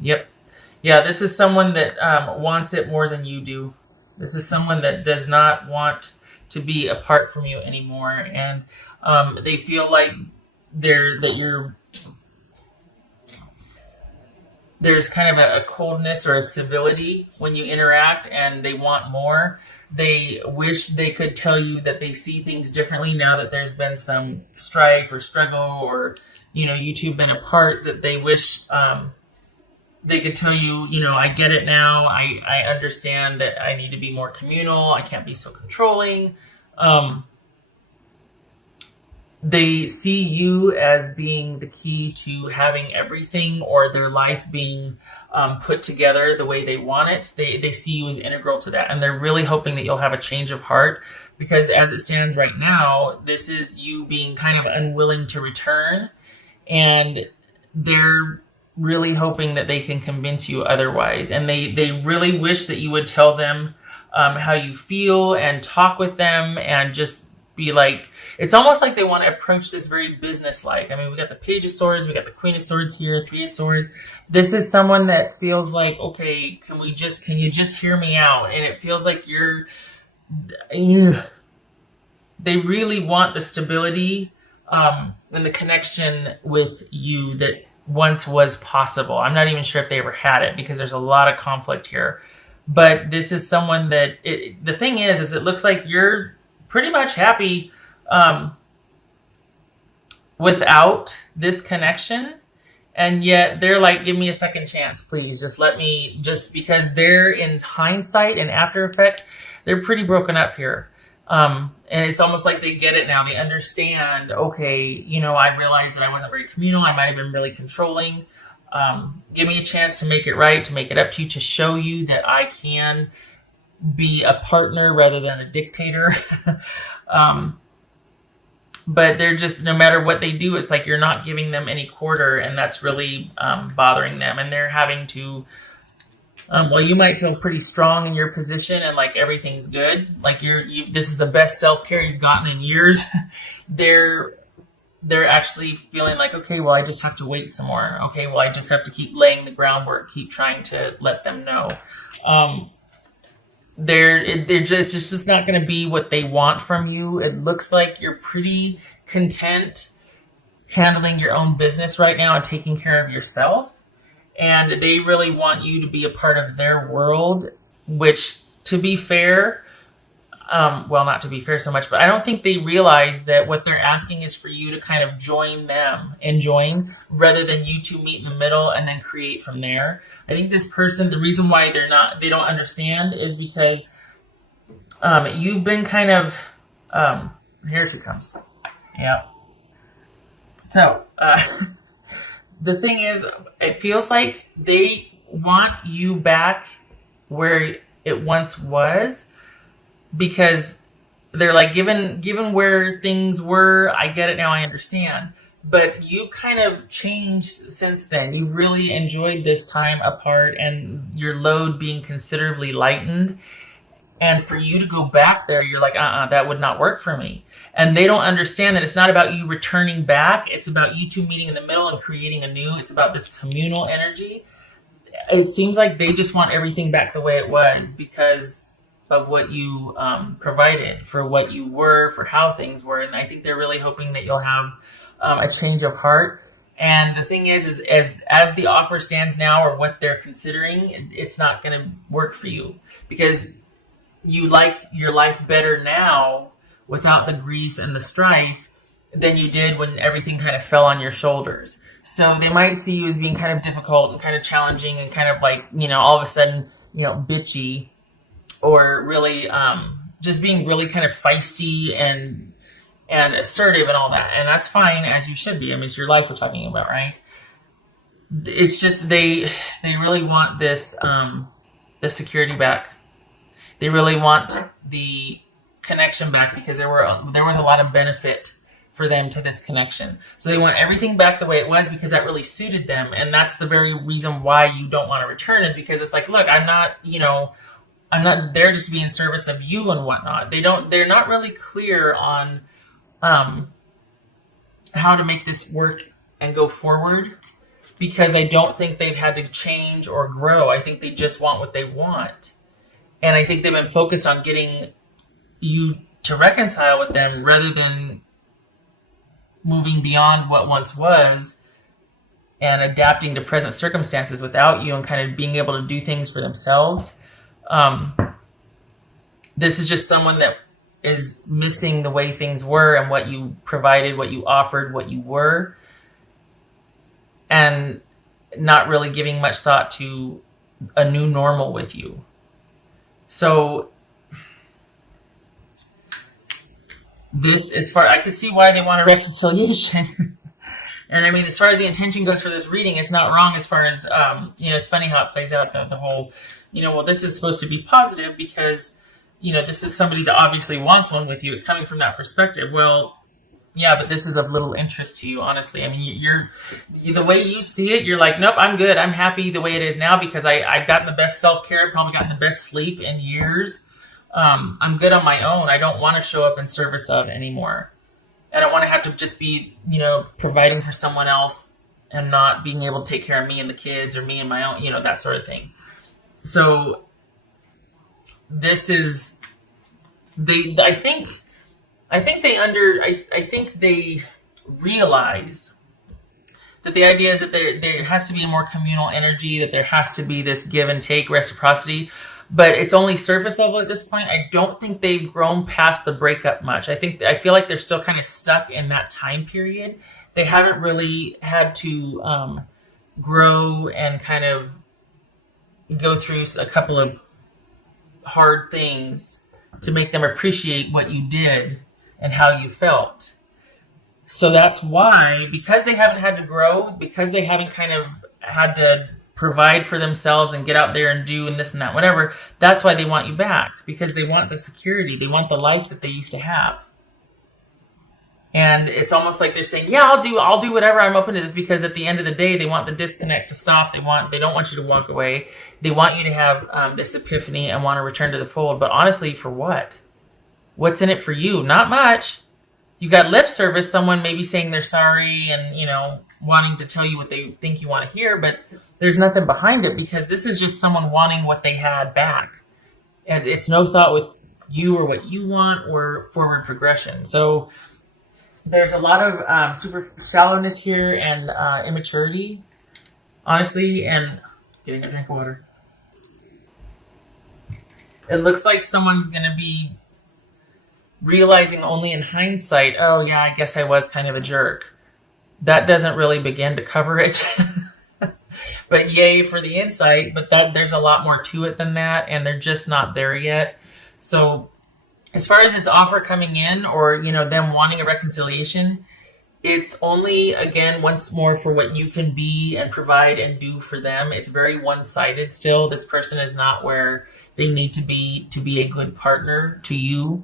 Yep. Yeah, this is someone that wants it more than you do. This is someone that does not want to be apart from you anymore, and they feel like you're there's kind of a coldness or a civility when you interact, and they want more. They wish they could tell you that they see things differently now that there's been some strife or struggle, or you two have been apart. That they wish they could tell you, I get it now. I understand that I need to be more communal. I can't be so controlling. Um, they see you as being the key to having everything or their life being put together the way they want it. They see you as integral to that. And they're really hoping that you'll have a change of heart, because as it stands right now, this is you being kind of unwilling to return. And they're really hoping that they can convince you otherwise. And they really wish that you would tell them how you feel and talk with them and just be like, it's almost like they want to approach this very business-like. I mean, we got the Page of Swords, we got the Queen of Swords here, Three of Swords. This is someone that feels like, okay, can you just hear me out? And it feels like they really want the stability and the connection with you that once was possible. I'm not even sure if they ever had it, because there's a lot of conflict here. But this is someone that the thing is it looks like you're pretty much happy without this connection, and yet they're like, give me a second chance, please. Just let me, just because they're in hindsight and after effect, they're pretty broken up here. And it's almost like they get it now. They understand, okay, I realized that I wasn't very communal. I might have been really controlling. Give me a chance to make it right, to make it up to you, to show you that I can be a partner rather than a dictator. But they're just, no matter what they do, it's like you're not giving them any quarter, and that's really bothering them. And they're having to, well, you might feel pretty strong in your position and like everything's good. Like this is the best self-care you've gotten in years. they're actually feeling like, okay, well, I just have to wait some more. Okay, well, I just have to keep laying the groundwork, keep trying to let them know. It's just not going to be what they want from you. It looks like you're pretty content handling your own business right now and taking care of yourself. And they really want you to be a part of their world, which, to be fair, well, not to be fair so much, but I don't think they realize that what they're asking is for you to kind of join them and join, rather than you two meet in the middle and then create from there. I think this person, the reason why they don't understand is because you've been kind of, here she comes. Yeah. So, the thing is, it feels like they want you back where it once was, because they're like, given where things were, I get it now, I understand. But you kind of changed since then. You've really enjoyed this time apart and your load being considerably lightened. And for you to go back there, you're like, that would not work for me. And they don't understand that it's not about you returning back. It's about you two meeting in the middle and creating anew. It's about this communal energy. It seems like they just want everything back the way it was because of what you provided, for what you were, for how things were. And I think they're really hoping that you'll have a change of heart. And the thing is as the offer stands now, or what they're considering, it's not going to work for you, because you like your life better now without the grief and the strife than you did when everything kind of fell on your shoulders. So they might see you as being kind of difficult and kind of challenging and kind of like, all of a sudden, bitchy, or really just being really kind of feisty and assertive and all that. And that's fine, as you should be. I mean, it's your life we're talking about, right? It's just they really want this the security back. They really want the connection back, because there was a lot of benefit for them to this connection. So they want everything back the way it was, because that really suited them. And that's the very reason why you don't want to return, is because it's like, look, I'm not there just to be in service of you and whatnot. They're not really clear on how to make this work and go forward, because I don't think they've had to change or grow. I think they just want what they want. And I think they've been focused on getting you to reconcile with them rather than moving beyond what once was and adapting to present circumstances without you and kind of being able to do things for themselves. This is just someone that is missing the way things were and what you provided, what you offered, what you were, and not really giving much thought to a new normal with you. So this, as far I can see why they want a reconciliation. And I mean, as far as the intention goes for this reading, it's not wrong as far as, it's funny how it plays out, the whole, well, this is supposed to be positive because, this is somebody that obviously wants one with you. It's coming from that perspective. Well, yeah, but this is of little interest to you, honestly. I mean, the way you see it, you're like, nope, I'm good. I'm happy the way it is now because I've gotten the best self-care, probably gotten the best sleep in years. I'm good on my own. I don't want to show up in service of anymore. I don't want to have to just be, providing for someone else and not being able to take care of me and the kids or me and my own, that sort of thing. So this is, I think they realize that the idea is that there has to be a more communal energy, that there has to be this give and take reciprocity. But it's only surface level at this point. I don't think they've grown past the breakup much. I feel like they're still kind of stuck in that time period. They haven't really had to grow and kind of go through a couple of hard things to make them appreciate what you did and how you felt. So that's why, because they haven't had to grow, because they haven't kind of had to provide for themselves and get out there and do and this and that, whatever, that's why they want you back, because they want the security. They want the life that they used to have. And it's almost like they're saying, yeah, I'll do whatever. I'm open to this, because at the end of the day, they want the disconnect to stop. They don't want you to walk away. They want you to have this epiphany and want to return to the fold. But honestly, for what? What's in it for you? Not much. You got lip service, someone maybe saying they're sorry and, wanting to tell you what they think you want to hear, but there's nothing behind it, because this is just someone wanting what they had back. And it's no thought with you or what you want or forward progression. So there's a lot of super shallowness here and immaturity, honestly, and getting a drink of water. It looks like someone's going to be realizing only in hindsight, oh yeah, I guess I was kind of a jerk. That doesn't really begin to cover it. But yay for the insight, but there's a lot more to it than that, and they're just not there yet. So as far as this offer coming in, or them wanting a reconciliation, it's only, again, once more, for what you can be and provide and do for them. It's very one-sided still. This person is not where they need to be a good partner to you.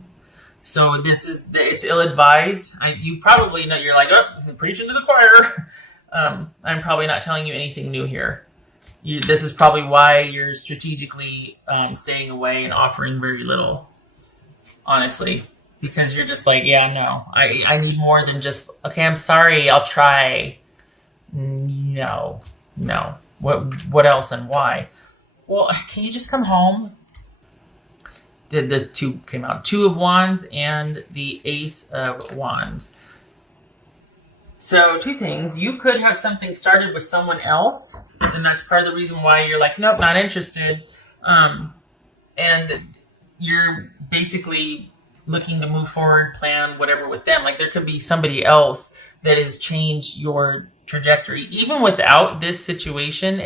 So it's ill-advised. You probably know, you're like, oh, I'm preaching to the choir. I'm probably not telling you anything new here. This is probably why you're strategically staying away and offering very little, honestly. Because you're just like, yeah, no, I need more than just, okay, I'm sorry, I'll try. No. What else and why? Well, can you just come home? The two came out. Two of Wands and the Ace of Wands. So two things. You could have something started with someone else, and that's part of the reason why you're like, nope, not interested. And you're basically looking to move forward, plan whatever with them. Like, there could be somebody else that has changed your trajectory. Even without this situation,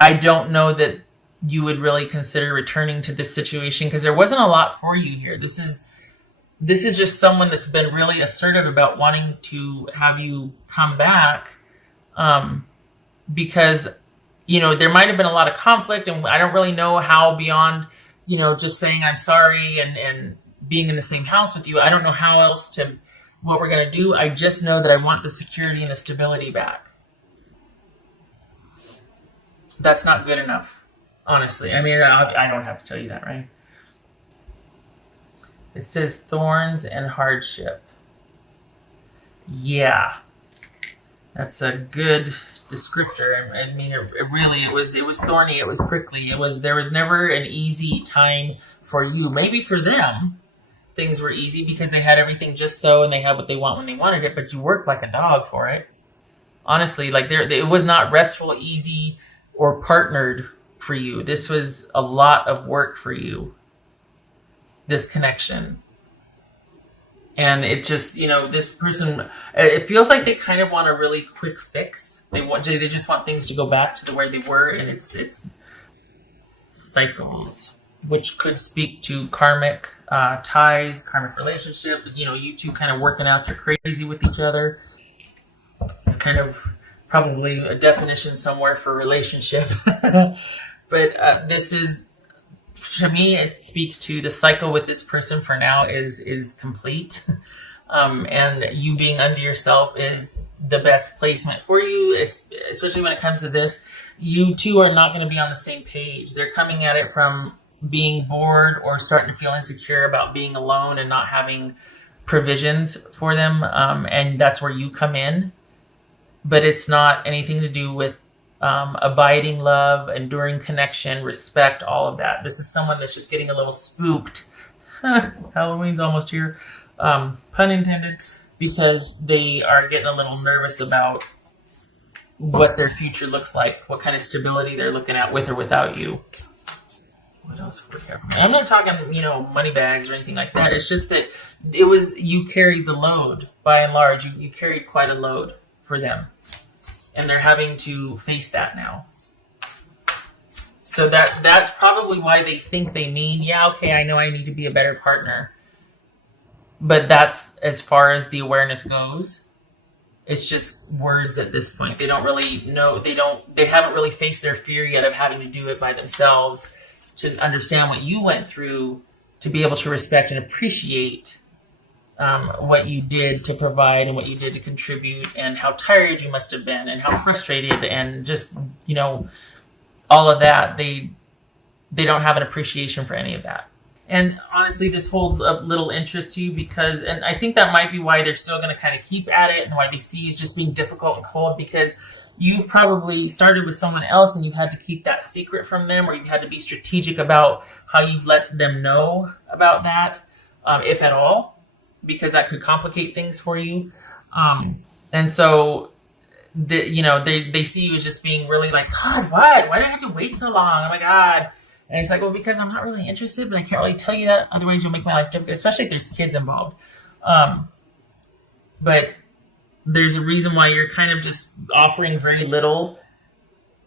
I don't know that you would really consider returning to this situation, because there wasn't a lot for you here. This is just someone that's been really assertive about wanting to have you come back, because, there might have been a lot of conflict, and I don't really know how beyond, just saying I'm sorry and being in the same house with you. I don't know how else what we're going to do. I just know that I want the security and the stability back. That's not good enough. Honestly, I mean, I don't have to tell you that, right? It says thorns and hardship. Yeah. That's a good descriptor. I mean, it was thorny. It was prickly. There was never an easy time for you. Maybe for them, things were easy because they had everything just so, and they had what they want when they wanted it. But you worked like a dog for it. Honestly, like it was not restful, easy, or partnered for you. This was a lot of work for you. This connection. And it just, this person, it feels like they kind of want a really quick fix. They just want things to go back to the way they were, and it's cycles, which could speak to karmic ties, karmic relationship. You two kind of working out, you're crazy with each other. It's kind of probably a definition somewhere for relationship. But this is, to me, it speaks to the cycle with this person for now is complete. And you being unto yourself is the best placement for you, especially when it comes to this. You two are not going to be on the same page. They're coming at it from being bored or starting to feel insecure about being alone and not having provisions for them. And that's where you come in. But it's not anything to do with abiding love, enduring connection, respect, all of that. This is someone that's just getting a little spooked. Halloween's almost here. Pun intended, because they are getting a little nervous about what their future looks like, what kind of stability they're looking at with or without you. What else? I'm not talking, money bags or anything like that. It's just that you carried the load by and large. You carried quite a load for them, and they're having to face that now. So that's probably why they think they mean, yeah, okay, I know I need to be a better partner. But that's as far as the awareness goes. It's just words at this point. They don't really know. They haven't really faced their fear yet of having to do it by themselves to understand what you went through, to be able to respect and appreciate what you did to provide and what you did to contribute, and how tired you must have been and how frustrated, and just, all of that. They don't have an appreciation for any of that. And honestly, this holds a little interest to you and I think that might be why they're still going to kind of keep at it, and why they see you as just being difficult and cold, because you've probably started with someone else and you've had to keep that secret from them, or you've had to be strategic about how you've let them know about that, if at all, because that could complicate things for you. And so, they see you as just being really like, God, what? Why do I have to wait so long? Oh my God. And it's like, well, because I'm not really interested, but I can't really tell you that. Otherwise, you'll make my life difficult, especially if there's kids involved. But there's a reason why you're kind of just offering very little,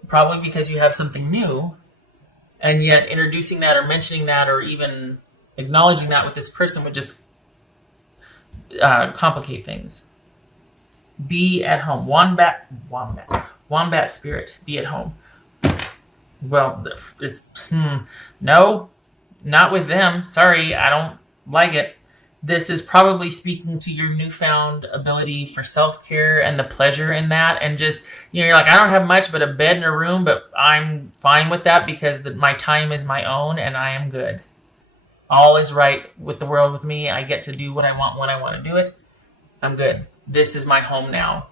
probably because you have something new. And yet introducing that or mentioning that or even acknowledging that with this person would just complicate things. Be at home. Wombat spirit. Be at home. Well, it's, no, not with them. Sorry, I don't like it. This is probably speaking to your newfound ability for self-care and the pleasure in that. And just, you're like, I don't have much but a bed and a room, but I'm fine with that because my time is my own and I am good. All is right with the world with me. I get to do what I want when I want to do it. I'm good. This is my home now.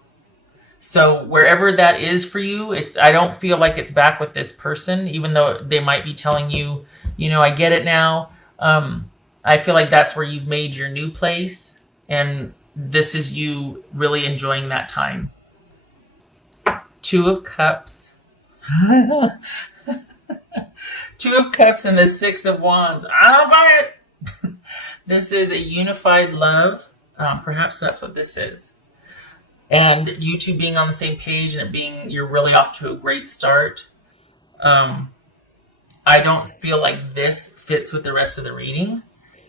So wherever that is for you, I don't feel like it's back with this person, even though they might be telling you, I get it now. I feel like that's where you've made your new place, and this is you really enjoying that time. 2 of Cups. 2 of Cups and the 6 of Wands. I don't buy it. This is a unified love. Perhaps that's what this is. And you two being on the same page and you're really off to a great start. I don't feel like this fits with the rest of the reading.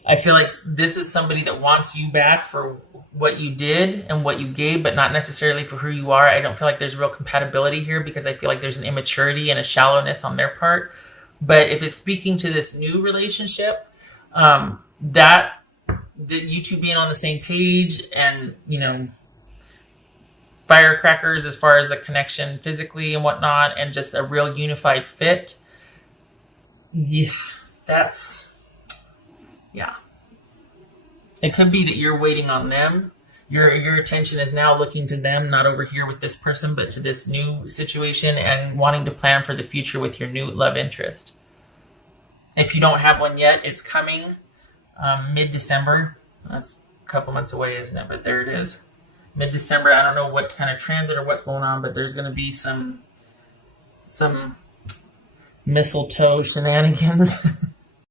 I feel like this is somebody that wants you back for what you did and what you gave, but not necessarily for who you are. I don't feel like there's real compatibility here because I feel like there's an immaturity and a shallowness on their part. But if it's speaking to this new relationship, that you two being on the same page and, firecrackers as far as the connection physically and whatnot, and just a real unified fit. Yeah, yeah. It could be that you're waiting on them. Your attention is now looking to them, not over here with this person, but to this new situation, and wanting to plan for the future with your new love interest. If you don't have one yet, it's coming mid-December. That's a couple months away, isn't it? But there it is. Mid-December. I don't know what kind of transit or what's going on, but there's going to be some mistletoe shenanigans.